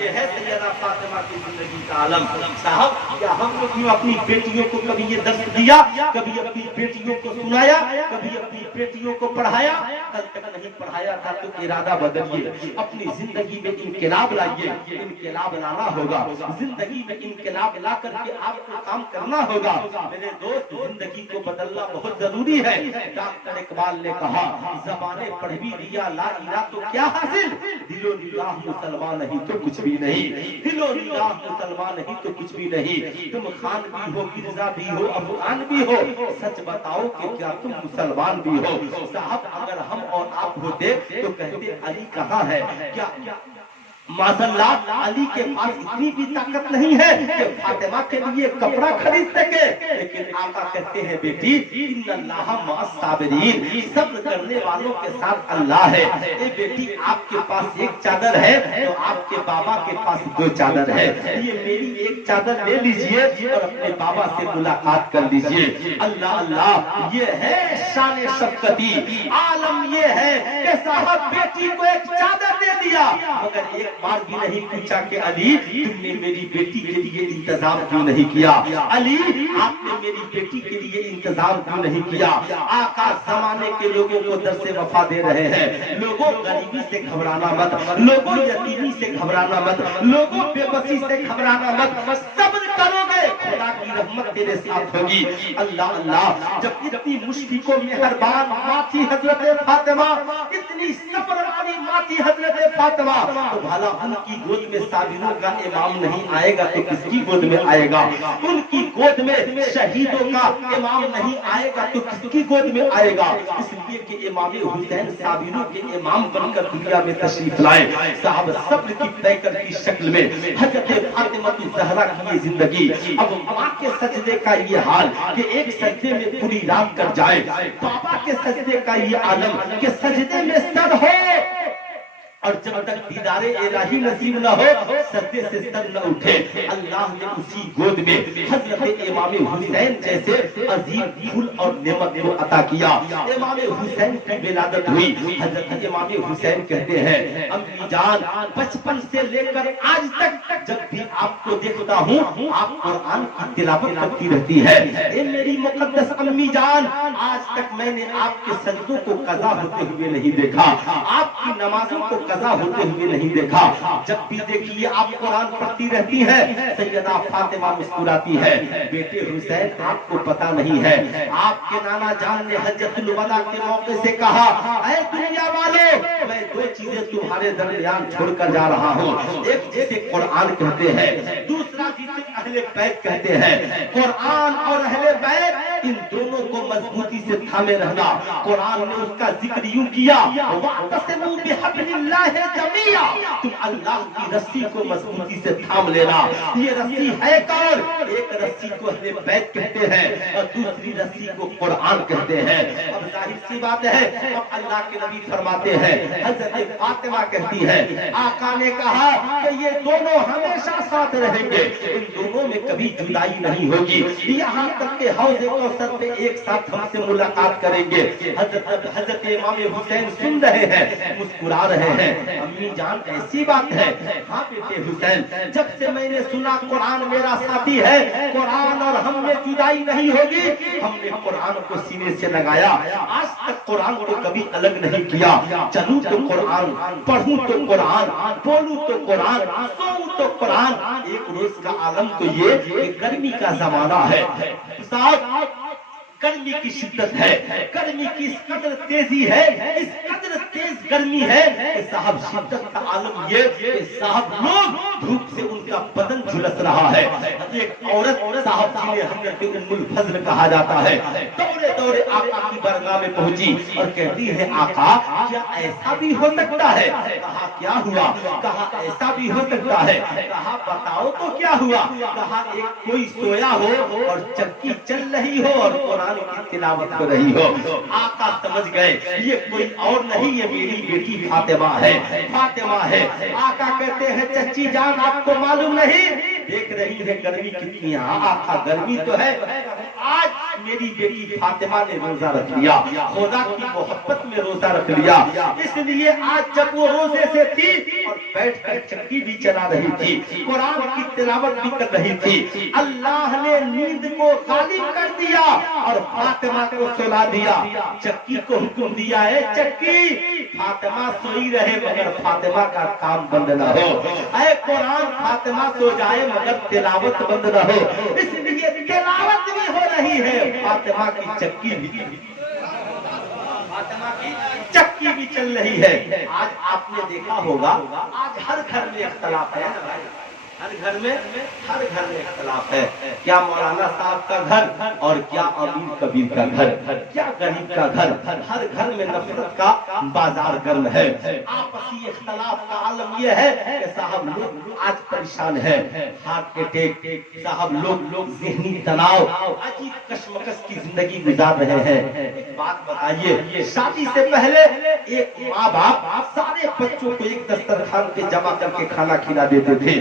یہ ہے سیدہ فاطمہ کی زندگی کا عالم. صاحب کیا ہم لوگ کیوں اپنی بیٹیوں کو کبھی یہ درس دیا, کبھی اپنی بیٹیوں کو سنایا, کبھی اپنی بیٹیوں کو پڑھایا؟ کل تک نہیں پڑھایا تھا تو ارادہ بدلیے, اپنی زندگی میں انقلاب لائیے. انقلاب لانا ہوگا, زندگی میں انقلاب لا کر کے آپ کو کام کرنا ہوگا. میرے دوست زندگی کو بدلنا بہت ضروری ہے. ڈاکٹر اقبال نے کہا زبانیں پڑھ بھی دیا لا الہ تو کیا حاصل, دل و نگاہ مسلمان نہیں تو کچھ بھی نہیں, دل و نگاہ مسلمان نہیں تو کچھ بھی نہیں. تم خان بھی ہو, مرزا بھی ہو, افغان بھی ہو, سچ بتاؤ کہ کیا تم مسلمان بھی ہو؟ صاحب اگر ہم اور آپ ہوتے تو کہتے علی کہاں ہے. کیا معاذ اللہ علی کے پاس اتنی بھی طاقت نہیں ہے کہ فاطمہ کے لیے کپڑا خرید سکے, لیکن آقا کہتے ہیں بیٹی ان اللہ مع الصابرین, صبر کرنے والوں کے ساتھ اللہ ہے. اے بیٹی آپ کے پاس ایک چادر ہے تو آپ کے بابا کے پاس دو چادر ہے, یہ میری ایک چادر لے لیجئے اور اپنے بابا سے ملاقات کر لیجئے. اللہ اللہ, یہ ہے شان شفقتی عالم. یہ ہے کہ صاحب بیٹی کو ایک چادر دے دیا مگر ایک بار بھی نہیں پوچھا کہ علی تم نے میری بیٹی کے لیے انتظام کیوں نہیں کیا, علی آپ نے میری بیٹی کے لیے انتظام کیوں نہیں کیا. آقا زمانے کے لوگوں کو درس وفا دے رہے ہیں. لوگوں غریبی سے گھبرانا مت, لوگوں یتیمی سے گھبرانا مت, لوگوں بے بسی سے گھبرانا مت. صبر کرو گے خدا کی رحمت تیرے ساتھ ہوگی. اللہ اللہ, جب اتنی مشفق و مہربان ماں تھی حضرت فاطمہ, اتنی صبر والی ماں تھی حضرت فاطمہ, تو بھلا ان کی گود میں صابروں کا امام نہیں آئے گا تو کس کی گود میں آئے گا؟ ان کی گود میں شہیدوں کا امام نہیں آئے گا تو کس کی گود میں آئے گا؟ اس لیے کہ امام حسین صابروں کے امام بن کر دنیا میں تشریف لائے. صاحب صبر کی پیکر کی شکل میں حضرت فاطمہ الزہرا کی یہ زندگی. اب ماں کے سجدے کا یہ حال کہ ایک سجدے میں پوری رات کر جائے, بابا کے سجدے کا یہ عالم کہ سجدے میں سر ہو اور جب تک دیدار الہی نصیب نہ ہو سجدے سے سر نہ اٹھے. اللہ نے اسی گود میں حضرت امام حسین جیسے عظیم پھول اور نعمت کو عطا کیا. امام حسین کی ولادت ہوئی. حضرت امام حسین کہتے ہیں امی جان بچپن سے لے کر آج تک جب بھی آپ کو دیکھتا ہوں آپ قرآن کی تلاوت کرتی رہتی ہے. اے میری مقدس امی جان, آج تک میں نے آپ کے سجدوں کو قضا ہوتے ہوئے نہیں دیکھا, آپ کی نمازوں کو قضا ہوتے ہوئے نہیں دیکھا. جب بھی دیکھیے آپ قرآن پڑھتی رہتی ہے. سیدہ فاطمہ مسکراتی ہے. بیٹے حسین آپ کو پتا نہیں ہے, آپ کے نانا جان نے حجۃ الوداع کے موقع سے کہا اے دنیا والوں میں دو چیزیں تمہارے درمیان چھوڑ کر جا رہا ہوں, ایک جسے قرآن کہتے ہیں, دوسرا جسے اہل بیت کہتے ہیں. قرآن اور اہل بیت ان دونوں کو مضبوطی سے تھامے رہنا. قرآن نے اس کا ذکر یوں کیا وَاعْتَصِمُوا بِحَبْلِ اللَّهِ جَمِيعًا, تم اللہ کی رسی کو مضبوطی سے تھام لینا. یہ رسی ہے کون؟ ایک رسی کو اہل بیت کہتے ہیں اور دوسری رسی کو قرآن کہتے ہیں. اب ظاہر سی بات ہے, اب اللہ کے نبی فرماتے ہیں, حضرت فاطمہ کہتی ہے آقا نے کہا کہ یہ دونوں ہمیشہ ساتھ رہیں گے, ان دونوں میں کبھی جدائی نہیں ہوگی, یہاں تک کہ حوض کوثر پہ ایک ساتھ ہم سے ملاقات کریں گے. حضرت امام حسین سن رہے ہیں, مسکرا رہے ہیں. امی جان ایسی بات ہے؟ ہاں بیٹے حسین, جب سے میں نے سنا قرآن میرا ساتھی ہے, قرآن اور ہم میں جدائی نہیں ہوگی, ہم نے قرآن کو سینے سے لگایا, آج تک قرآن کو کبھی الگ نہیں کیا. چلوں تو قرآن, پڑھوں تو قرآن, بولوں تو قرآن, سوؤں تو قرآن. ایک روز کا عالم تو یہ کہ گرمی کا زمانہ ہے صاحب, گرمی کی شدت ہے, گرمی کی اس قدر تیزی ہے, اس قدر تیز گرمی ہے کہ صاحب شدت کا عالم یہ کہ صاحب لوگ دھوپ سے ان کا بدن جھلس رہا ہے. ایک عورت صاحب جنہیں حضرت ام الفضل کہا جاتا ہے, دوڑے دوڑے آقا کی بارگاہ میں پہنچی اور کہتی ہے آقا کیا ایسا بھی ہو سکتا ہے؟ کہا کیا ہوا؟ کہا ایسا بھی ہو سکتا ہے. کہا بتاؤ تو کیا ہوا؟ کہا ایک کوئی سویا ہو اور چکی چل رہی ہو اور قرآن کی تلاوت کر رہی ہو. آقا سمجھ گئے یہ کوئی اور نہیں, یہ میری بیٹی فاطمہ ہے, فاطمہ ہے. آقا کہتے ہیں چچی جان آپ کو معلوم نہیں, دیکھ رہی ہے گرمی کتنی ہے؟ آقا گرمی تو ہے, آج میری بیٹی فاطمہ نے روزہ رکھ لیا، خدا کی محبت میں روزہ رکھ لیا، اس لیے آج جب وہ روزے سے تھی اور بیٹھ کر چکی بھی چلا رہی تھی، قرآن کی تلاوت بھی کر رہی تھی، اللہ نے نیند کو غالب کر دیا اور فاطمہ کو سلا دیا۔ چکی کو حکم دیا ہے، چکی فاطمہ سوئی رہے مگر فاطمہ کا کام بند نہ ہو، اے قرآن فاطمہ سو جائے مگر تلاوت بند نہ ہو، اس لیے تلاوت بھی ہو رہی ہے، فاطمہ کی چکی بھی، فاطمہ کی چکی بھی چل رہی ہے۔ آج آپ نے دیکھا ہوگا آج ہر گھر میں اختلاف ہے، ہر گھر میں اختلاف ہے، کیا مولانا صاحب کا گھر اور کیا امیر کبیر کا گھر، کیا غریب کا گھر، ہر گھر میں نفرت کا بازار گرم ہے، آپسی اختلاف کا عالم یہ ہے کہ صاحب لوگ آج پریشان ہے، ہارٹ اٹیک، صاحب لوگ ذہنی تناؤ، عجیب کشمکش کی زندگی گزار رہے ہیں۔ ایک بات بتائیے، شادی سے پہلے ایک ماں باپ سارے بچوں کو ایک دسترخوان پہ جمع کر کے کھانا کھلا دیتے تھے،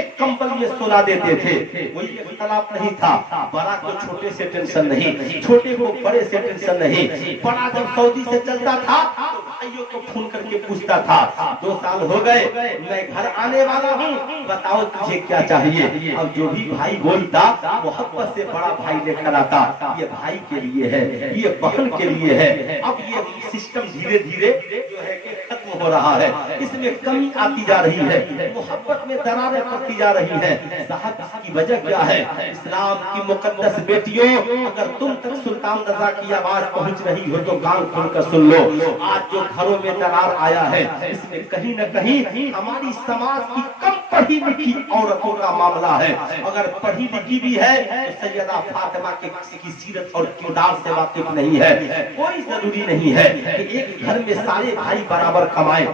ایک کمبل میں سلا دیتے تھے، کوئی اختلاف نہیں تھا، بڑا کو چھوٹے سے ٹینشن نہیں، چھوٹے کو بڑے سے ٹینشن نہیں، بڑا جب سعودی سے چلتا تھا تو بھائیوں کو فون کر کے پوچھتا تھا 2 سال ہو گئے میں گھر آنے والا ہوں، بتاؤ تجھے کیا چاہیے، اب جو بھی بھائی بولتا محبت سے بڑا بھائی لے کر آتا، یہ بھائی کے لیے ہے، یہ بہن کے لیے ہے۔ اب یہ سسٹم دھیرے دھیرے جو ہے کہ ختم ہو رہا ہے، اس میں کمی آتی جا رہی ہے، محبت میں دراریں پڑتی جا رہی ہے۔ صاحب اس کی وجہ کیا ہے؟ اسلام کی مقدس بیٹیوں، اگر تم تک سلطان رضا کی آواز پہنچ رہی ہو تو کان کھول کر سن لو، آج جو گھروں میں درار آیا ہے اس میں کہیں نہ کہیں ہماری سماج کی کم پڑھی لکھی عورتوں کا معاملہ ہے، اگر پڑھی لکھی بھی ہے تو سیدہ فاطمہ کے کی سیرت اور کردار سے واقف نہیں ہے۔ کوئی ضروری نہیں ہے کہ ایک گھر میں سارے بھائی برابر کمائیں،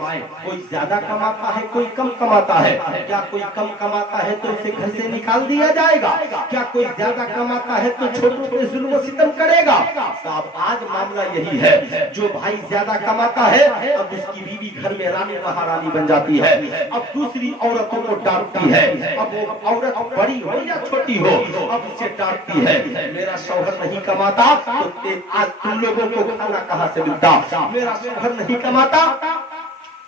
کوئی زیادہ کماتا ہے کوئی کم کماتا ہے، کیا کوئی کم کماتا ہے تو اسے گھر سے نکال دیا جائے گا؟ کیا کوئی زیادہ کماتا ہے تو چھوٹوں پہ ظلم و ستم کرے گا؟ صاحب آج معاملہ یہی ہے، جو بھائی زیادہ کماتا ہے اب اس کی بیوی گھر میں رانی مہارانی بن جاتی ہے، اب دوسری عورتوں کو ڈانٹتی ہے، اب وہ عورت بڑی ہو یا چھوٹی ہو اب اسے ڈانٹتی ہے، میرا شوہر نہیں کماتا تو آج تم لوگوں کو کھانا کہاں سے ملتا، میرا شوہر نہیں کماتا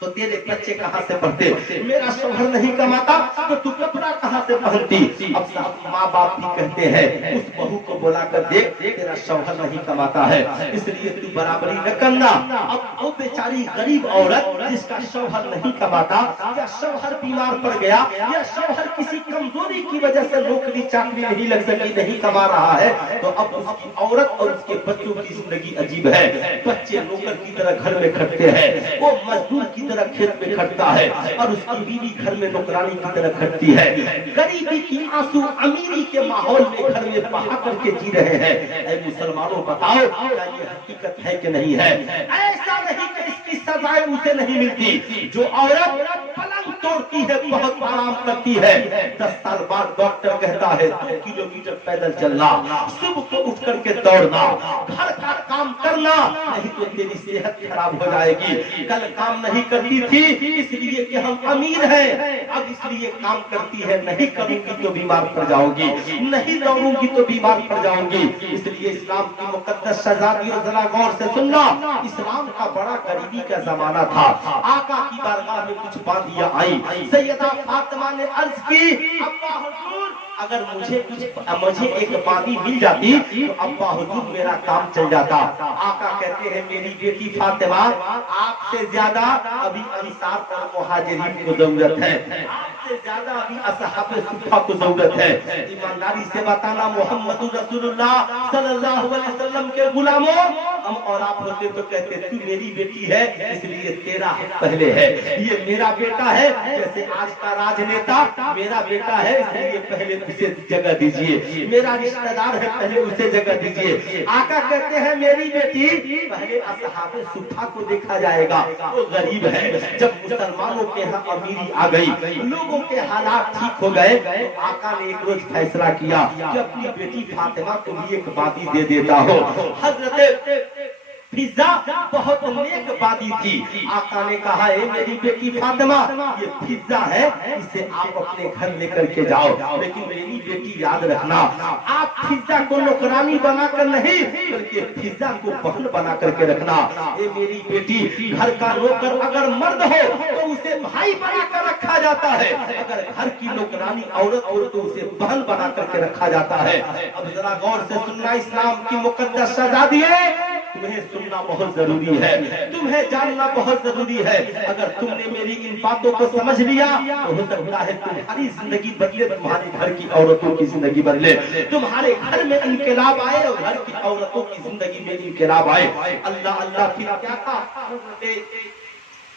تو تیرے بچے کہاں سے پڑھتے، میرا شوہر نہیں کماتا تو تو کپڑا کہاں سے پہنتی۔ اب صاحب ماں باپ بھی کہتے ہیں اس بہو کو بلا کر دیکھ تیرا شوہر نہیں کماتا ہے اس لیے تو برابری نہ کرنا۔ اب وہ بیچاری غریب عورت جس کا شوہر نہیں کماتا، یا شوہر بیمار پڑ گیا یا شوہر کسی کمزوری کی وجہ سے نوکری چاکری نہیں لگ سکی، نہیں کما رہا ہے، تو اب اس کی عورت اور اس کے بچوں کی زندگی عجیب ہے۔ بچے نوکر کی طرح گھر میں کھٹتے ہیں، وہ مزدور کی طرح کھیت میں کھٹتا ہے، اور اس کی بیوی گھر میں نوکرانی کی طرح کھٹتی ہے۔ غریبی کی آنسو امیری کے ماحول میں گھر میں بہا کر کے جی رہے ہیں۔ اے مسلمانوں بتاؤ کیا یہ حقیقت ہے کہ نہیں ہے؟ ایسا نہیں کہ اس کی سزائیں اسے نہیں ملتی، جو عورت پلنگ توڑتی ہے بہت آرام کرتی ہے، 10 سال بعد ڈاکٹر کہتا ہے 2 کلومیٹر پیدل چلنا، صبح کو اٹھ کر کے دوڑنا، گھر کا کام کرنا، نہیں تو تیری صحت خراب ہو جائے گی۔ کل کام نہیں کرتی تھی اس لیے کہ ہم امیر ہیں، اب اس لیے کام کرتی ہے، نہیں کروں گی تو بیمار پڑ جاؤں گی، نہیں دوڑوں گی تو بیمار پڑ جاؤں گی۔ اس لیے اسلام کی مقدس شہزادیوں ذرا غور سے سننا، اسلام کا بڑا غریبی کا زمانہ تھا، آقا کی بارگاہ میں کچھ باندیاں آئی، سیدہ فاطمہ نے عرض کی ابا حضور اگر مجھے ایک باندی مل جاتی تو ابا حضور میرا کام چل جاتا۔ آقا کہتے ہیں میری بیٹی فاطمہ آپ سے زیادہ ابھی انصار اور مہاجرین کو ضرورت ہے، آپ سے زیادہ ابھی اصحاب صفہ کو ضرورت ہے۔ ایمانداری سے بتانا محمد رسول اللہ صلی اللہ علیہ وسلم کے غلاموں، ہم اور آپ ہوتے تو کہتے تو میری بیٹی ہے اس لیے تیرا حق پہلے ہے، یہ میرا بیٹا ہے جیسے آج کا راج نیتا میرا بیٹا ہے اس لیے پہلے اسے جگہ دیجئے، میرا رشتہ دار ہے پہلے اسے جگہ دیجئے۔ آقا کہتے ہیں میری بیٹی پہلے اصحاب صفہ کو دیکھا جائے گا، وہ غریب ہے۔ جب مسلمانوں کے ہاں امیری آ گئی، لوگوں کے حالات ٹھیک ہو گئے، تو آقا نے ایک روز فیصلہ کیا کہ اپنی بیٹی فاطمہ کو بھی ایک باندی دے دیتا ہو۔ حضرت फिजा बहुत नेक वादी थी। आका ने कहा, ए मेरी बेटी फातिमा, ये फिजा है, इसे आप अपने घर लेकर के जाओ, लेकिन मेरी बेटी याद रखना, आप फिजा को नौकरानी बनाकर नहीं, बल्कि फिजा को बहन बना करके रखना। ए मेरी बेटी, घर का नौकर अगर मर्द हो तो उसे भाई बनाकर रखा जाता है, अगर घर की नौकरानी औरत हो तो उसे बहन बना करके रखा जाता है। अब जरा गौर से सुनना, इस्लाम की मुकद्दस आजादी है, तुम्हें सुनना बहुत जरूरी है, तुम्हें जानना बहुत जरूरी है। अगर तुमने मेरी इन बातों को समझ लिया तो हो सकता है तुम्हारी जिंदगी बदले, तुम्हारे घर की औरतों की जिंदगी बदले, तुम्हारे घर में इनकलाब आए और घर की औरतों की जिंदगी में इनकलाब आए। अल्लाह अल्लाह, फिर क्या कहा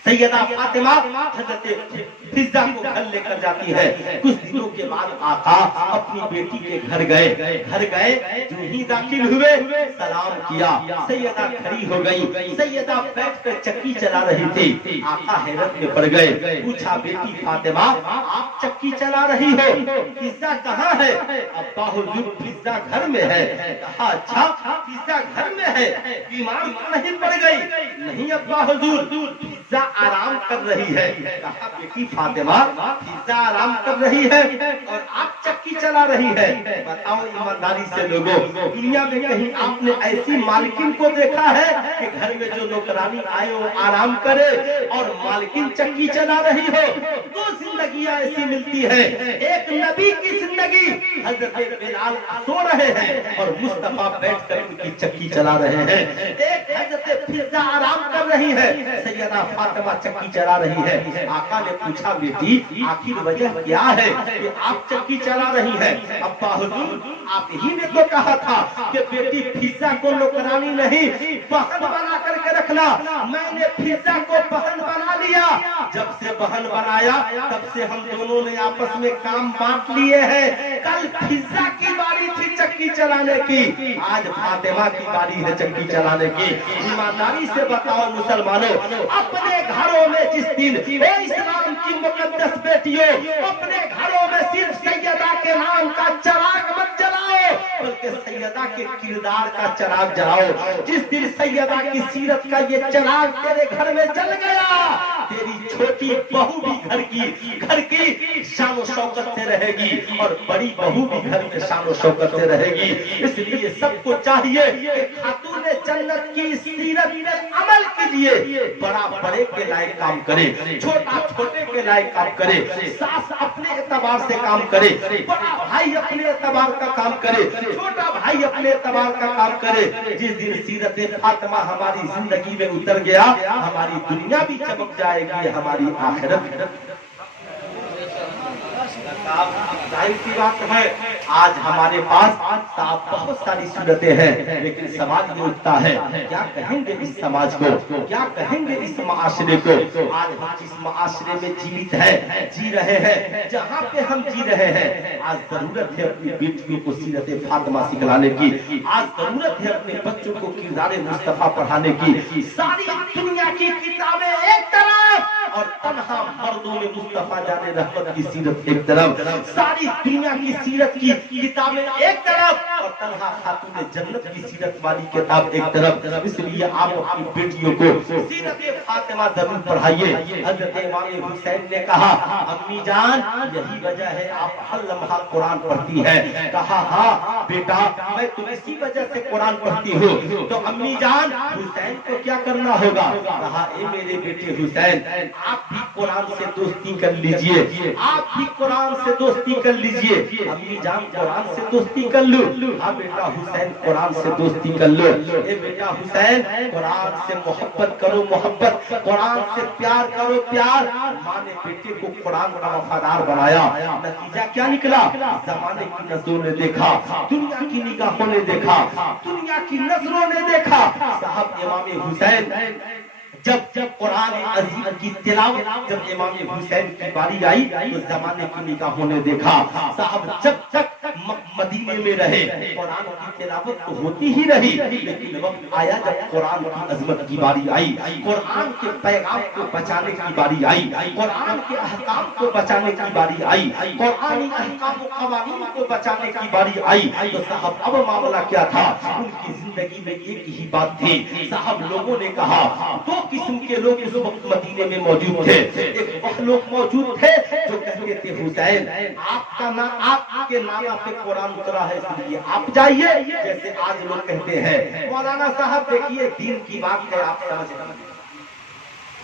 सैयदा फातिमा हजरत फिजा को घर लेकर जाती है। कुछ दिनों के बाद आका अपनी बेटी के घर गए, जो ही दाखिल हुए सलाम किया, सैयदा खड़ी हो गई, सैयदा बैठकर चक्की चला रही थी। आका हैरत में पड़ गए, पूछा, बेटी फातिमा, आप चक्की चला रही हो, फिजा कहाँ है? अब्बा हुजूर, फिजा घर में है। कहा, अच्छा, फिजा घर में है, बीमार नहीं पड़ गई? नहीं अब्बा हुजूर, फिजा आराम कर रही है। कहा, बेटी फातिमा, फिजा आराम कर रही है और आप चक्की चला रही है। बताओ ईमानदारी से लोगों, दुनिया में कहीं आपने ऐसी मालकिन को देखा है कि घर में जो नौकरानी आए वो आराम करे और मालकिन चक्की चला रही हो? दो जिंदगियां ऐसी मिलती है, एक नबी की जिंदगी, हजरत बिलाल सो रहे हैं और मुस्तफा बैठकर उनकी चक्की चला रहे हैं। एक हजरत फिजा आराम कर रही है, सैयदा फातिमा चक्की चला रही है। आका ने पूछा, बेटी आखिर वजह क्या है कि आप चक्की चला रही है? अब्बा हुजूर, आप ही ने तो कहा था कि बेटी फिजा को नौकरानी नहीं बहन बना करके रखना। मैंने फिजा को बहन बना लिया, जब से बहन बनाया तब से हम दोनों ने आपस में काम बांट लिए हैं। कल फिजा की बारी थी चक्की चलाने की, आज फातिमा की बारी है चक्की चलाने की। ईमानदारी से बताओ मुसलमानों, अपने घरों में जिस दिन इस्लाम की मुकद्दस बेटियों, अपने घरों में सिर्फ सैयदा के नाम का चराग मत जलाओ, बल्कि सैयदा के किरदार का चराग जलाओ। जिस दिन सैयदा की सीरत का ये चराग तेरे घर में जल गया, तेरी छोटी बहू भी घर की शान शौकत से रहेगी और बड़ी बहू भी घर में शान शौकत से रहेगी। इसलिए सबको चाहिए कि खातून जन्नत की सीरत में अमल कीजिए, बड़ा बड़े के लायक काम करे, छोटा छोटे के लायक काम करे, सास अपने एतबार से काम करे, बड़ा भाई अपने एतबार का काम करे, छोटा भाई अपने एतबार का काम करे। जिस दिन सीरत फातिमा हमारी जिंदगी में उतर गया, हमारी दुनिया भी चमक जाएगी, हमारी आखिरत। जाहिर सी बात है, आज हमारे पास बहुत सारी सूरतें हैं, लेकिन समाज में उठता है। क्या कहेंगे इस समाज को, क्या कहेंगे इस माशरे को? आज हम जिस माशरे में जीवित हैं, जी रहे हैं, जहाँ पे हम जी रहे हैं, आज जरूरत है अपनी बेटियों को सीरत फातिमा सिखलाने की। आज जरूरत है अपने बच्चों को किरदार मुस्तफा पढ़ाने की। सारी दुनिया की किताबें एक तरफ और तन्हा मर्दों में मुस्तफा जाने रहमत की सीरत एक तरफ, सारी दुनिया की सीरत की किताबें एक तरफ और तन्हा खातून जन्नत की सीरत वाली किताब एक तरफ। इसलिए आप अपनी बेटियों को सीरत फातिमा जरूर पढ़ाइए। हजरत इमाम हुसैन ने कहा, अम्मी जान, यही वजह है आप हर लम्हा कुरान पढ़ती है। कहा, हाँ बेटा, मैं तो इसी वजह से कुरान पढ़ती हूँ। तो अम्मी जान, हुसैन को क्या करना होगा? कहा, ए मेरे बेटे हुसैन, आप भी कुरान से दोस्ती कर लीजिए, आप भी कुरान से दोस्ती कर लीजिए। अम्मी जान, कुरान से दोस्ती कर लो? हाँ बेटा हुसैन, कुरान से दोस्ती कर लो। ए बेटा हुसैन, कुरान से मोहब्बत करो, मोहब्बत, कुरान से प्यार करो, प्यार। माँ ने बेटे को कुरान का वफादार बनाया, नतीजा क्या निकला? जमाने की नजरों ने देखा, दुनिया की निगाहों ने देखा, दुनिया की नजरों ने देखा। साहब इमाम हुसैन जब कुरान अजीम की तिलावत, जब इमाम हुसैन की बारी आई तो जमाने की निगाहों ने देखा। साहब जब तक मदीने में रहे, कुरान की तिलावत तो होती ही रही, लेकिन वक्त आया जब कुरान की अजमत की बारी आई, कुरान के पैगाम को बचाने की बारी आई, कुरान के अहकाम को बचाने की बारी आई, कुरानी अहकाम और कवानीन को बचाने की बारी आई। तो साहब अब मामला क्या था? उनकी जिंदगी में एक ही बात थी। साहब लोगों ने कहा, दो किस्म के लोग उस वक्त मदीने में मौजूद थे। एक वह लोग मौजूद थे जो कहते थे, हुसैन आपके नाना पे कुरान उतरा है, इसलिए आप जाइए, जैसे आज लोग कहते हैं। मौलाना साहब देखिए, दीन की बात है, आप समझ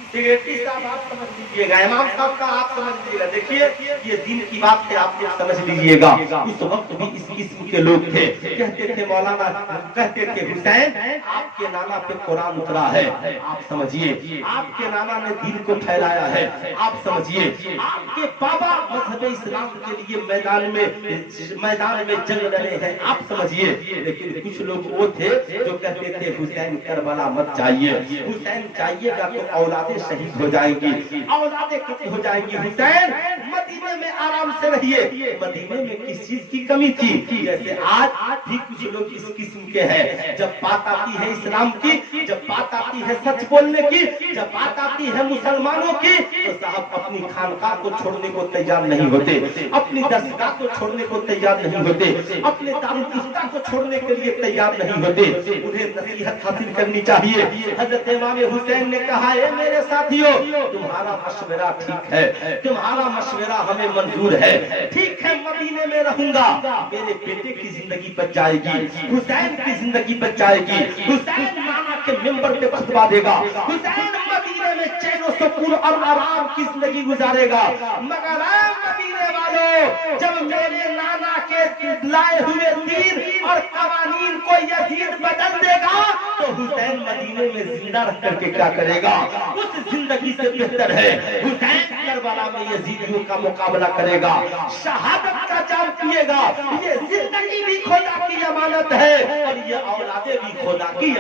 सेक्रेटरी साहब आप समझ लीजिएगा, इमाम साहब का आप समझ लीजिएगा, देखिए ये दीन की बात है, आप लोग समझ लीजिएगा। उस वक्त भी इस किस्म के लोग थे, कहते थे मौलाना, कहते थे हुसैन आपके नाना पे कुरान उतरा है, आप समझिए, आपके नाना ने दीन को फैलाया है, आप समझिए, आपके बाबा मजहब इस्लाम के लिए मैदान में जंग लड़े हैं, आप समझिए। लेकिन कुछ लोग वो थे जो कहते थे, हुसैन करबला मत जाइए, हुसैन जाइएगा तो औलादें शहीद हो जाएंगी, औलादें कत्ल हो जाएंगी, हुसैन मदीने में आराम से रहिए। मदीने में किस चीज की कमी थी? जैसे आज भी कुछ लोग इस किस्म के हैं, जब बात आती है इस्लाम की, जब बात आती है सच बोलने की, जब बात आती है मुसलमानों की, तो साहब अपनी खानकाह को छोड़ने को तैयार नहीं होते, अपनी दरगाह को छोड़ने को तैयार नहीं होते, अपने दारुल इफ्ता को छोड़ने के लिए तैयार नहीं होते। उन्हें नसीहत हासिल करनी चाहिए। हजरत इमाम हुसैन ने कहा, मेरे साथियों, तुम्हारा मशवरा ठीक है, तुम्हारा मशवरा हमें मंजूर है, ठीक है मदीने में रहूंगा, मेरे बेटे की जिंदगी बच जाएगी, हुसैन की जिंदगी बच जाएगी, हुसैन नाना के मेंबर पे खुतबा देगा, हुसैन मदीने में चैन सुकून और आराम की जिंदगी गुजारेगा। मगर मदीने वालों, जब मेरे नाना के लाए हुए दीन और कवानीन को यजीद बदल देगा, तो हुसैन मदीने में जिंदा रह करके क्या करेगा? उस जिंदगी से बेहतर है हुसैन करबला में यजीदियों का मुकाबला करेगा, शहादत का जाम पिएगा। ये जिंदगी भी खुदा की अमानत है और ये औलादे भी खुदा की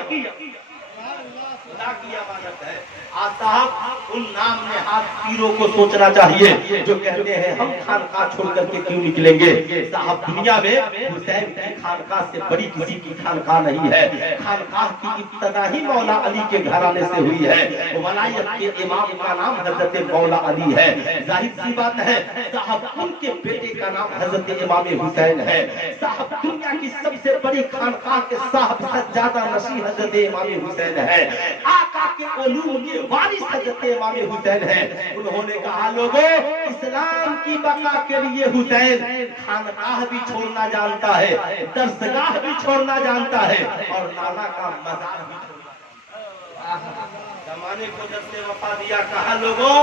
अमानत है। आज साहब उन नाम ने हाथ पीरों को सोचना चाहिए जो कहते हैं हम खानकाह छोड़ करके क्यों निकलेंगे। साहब दुनिया में हुसैन की खानकाह से बड़ी किसी की खानकाह नहीं है। खानकाह की इब्तिदा ही मौला अली के घराने से हुई है। वलायत के इमाम का नाम हजरत मौला अली है। जाहिर सी बात है साहब उनके बेटे का नाम हजरत इमाम हुसैन है। साहब दुनिया की सबसे बड़ी खानकाह के साहब सज्जादा नशीं हजरत इमाम हुसैन है। आका के उलूम के वारिस हजरत इमाम हुसैन है। उन्होंने कहा, लोगों इस्लाम की बका के लिए हुसैन खानकाह भी छोड़ना जानता है, दरसगाह भी छोड़ना जानता है और नाना का मज़ार भी जमाने को जब से वफा दिया। कहा लोगों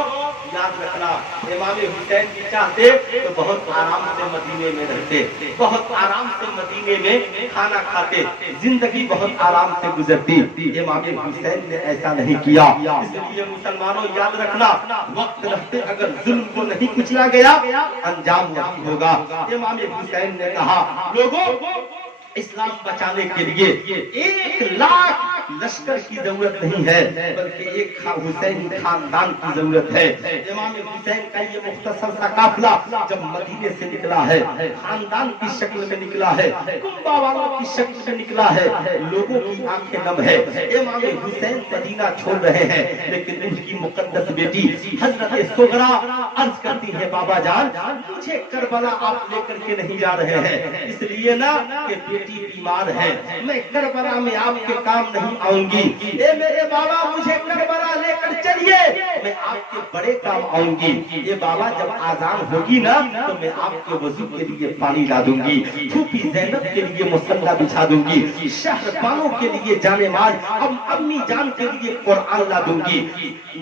याद रखना, इमाम हुसैन भी चाहते तो बहुत आराम से मदीने में रहते, बहुत आराम से मदीने में खाना खाते, जिंदगी बहुत आराम से गुजरती। इमाम हुसैन ने ऐसा नहीं किया। इसलिए मुसलमानों याद रखना, वक्त रहते अगर जुल्म को नहीं कुचला गया अंजाम वही होगा। इमाम हुसैन ने कहा, लोगों इस्लाम बचाने के लिए 1 लाख लश्कर की जरूरत नहीं है, बल्कि एक हुसैन खानदान की जरूरत है। इमाम हुसैन का ये मुख्तसर सा काफिला जब मदीने से निकला है, खानदान की शक्ल में निकला है, कुंबा वालों की शक्ल में निकला है, लोगों की आंखें नम है। इमाम हुसैन मदीना छोड़ रहे हैं, लेकिन उनकी मुकद्दस बेटी हजरत सुगरा अर्ज करती है, बाबा जान मुझे करबला आप लेकर के नहीं जा रहे हैं, इसलिए ना कि बेटी बीमार है, मैं करबला में आपके काम नहीं आऊंगी। ए मेरे बाबा मुझे करबला लेकर चलिए, मैं आपके बड़े काम आऊंगी। ये बाबा जब आजान होगी ना तो मैं आपके वजू के लिए पानी ला दूंगी, फूफी जैनब के लिए मुसल्ला बिछा दूंगी, शहरबानों के लिए जानेमाज, अम्मी जान के लिए कुरान ला दूंगी,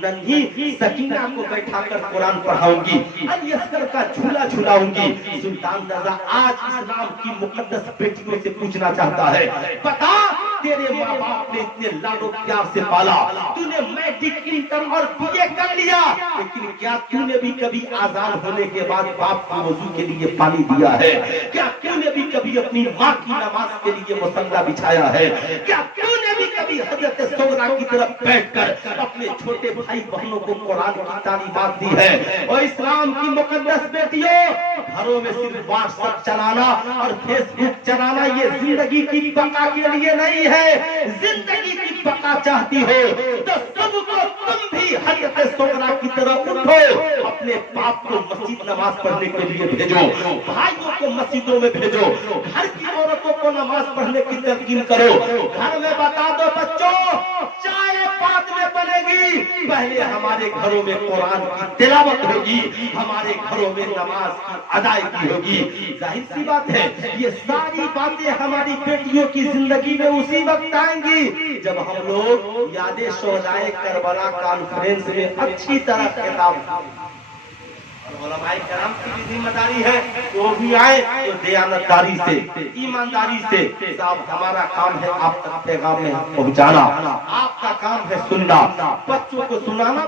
नन्ही सकीना को बैठाकर कुरान पढ़ाऊंगी, अली अस्कर का झूला झूलाऊंगी। सुल्तान रज़ा आज इस्लाम की मुकद्दस बेटियों से पूछना चाहता है, बता तेरे माँ बाप ने इतने लाडो प्यार से पाला, तूने मैट्रिक इंटर और बीए कर लिया, लेकिन क्या तूने भी कभी आजान होने के बाद बाप को वजू के लिए पानी दिया है? क्या तूने भी कभी अपनी माँ की नमाज के लिए मुसल्ला बिछाया है? क्या तूने भी कभी कभी हजरत सोगरा की तरफ बैठकर अपने छोटे भाई बहनों को कुरान की तालीमात दी है। और इस्लाम की मुकद्दस बेटियों, घरों में सिर्फ व्हाट्सएप चलाना और फेसबुक चलाना ये जिंदगी की बका के लिए नहीं है। जिंदगी की बका चाहती हो तो सबको तुम भी हजरत सोगरा की तरफ उठो, अपने बाप को मस्जिद नमाज पढ़ने के लिए भेजो, भाइयों को मस्जिदों में भेजो, घर की औरतों को नमाज पढ़ने की तरकीब करो। घर में बता दो बच्चों, चाय बाद में बनेगी, पहले हमारे घरों में कुरान की तिलावत होगी, हमारे घरों में नमाज की अदायगी होगी। जाहिर सी बात है ये सारी बातें हमारी बेटियों की जिंदगी में उसी वक्त आएंगी जब हम लोग यादें शोहदाए करबला कॉन्फ्रेंस में अच्छी तरह खिताब। उलमाए करम की भी जिम्मेदारी है, वो भी आए तो दयानतदारी से, ईमानदारी से। साहब हमारा काम है आप तक पैगाम पहुंचाना, आपका काम है सुनना, बच्चों को सुनाना।